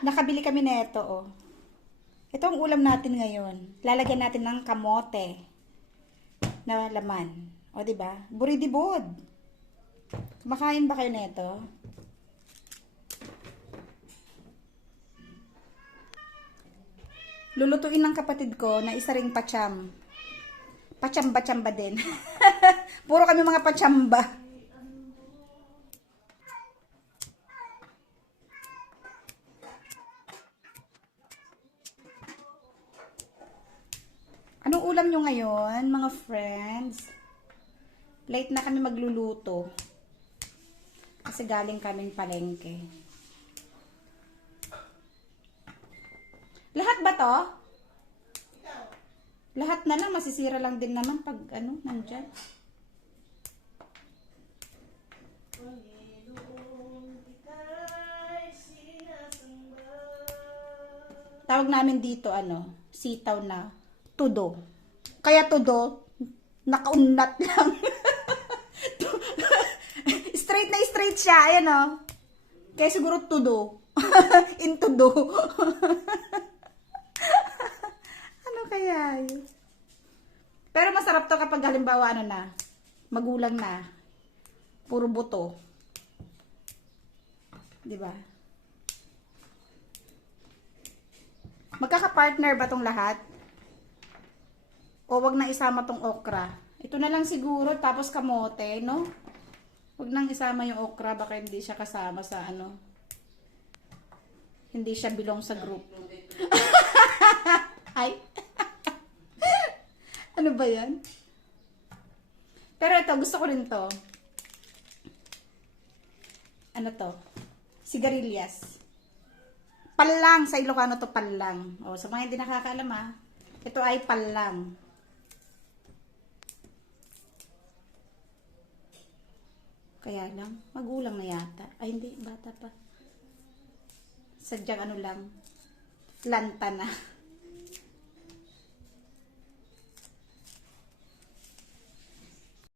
Nakabili kami na ito, oh. Ito ang ulam natin ngayon. Lalagyan natin ng kamote na laman. O, diba? Buridibod. Kumakain ba kayo nito? Lulutuin ng kapatid ko na isa ring pacham. Pachamba-chamba din. Puro kami mga pachamba. Anong ulam nyo ngayon, mga friends? Late na kami magluluto. Kasi galing kaming palengke. Lahat ba to? Lahat na lang, masisira lang din naman pag ano, nandyan. Tawag namin dito, ano, sitaw na tudo. Kaya tudo, nakaunat lang. Straight siya, ayan o. Kaya siguro tudo. Intudo. Ano kaya yun? Pero masarap to kapag halimbawa ano na, magulang na. Puro buto. 'Di ba? Magkaka-partner ba tong lahat? O wag na isama tong okra? Ito na lang siguro, tapos kamote, no? Wag nang isama yung okra, baka hindi siya kasama sa ano. Hindi siya belong sa group. Ay. Ano ba yan? Pero ito, gusto ko rin to. Ano to? Sigarilyas. Palang. Sa Ilocano to palang. O, sa mga hindi nakakaalam ha. Ito ay palang. Kaya lang, magulang na yata. Ay, hindi. Bata pa. Sadyang ano lang. Lanta na.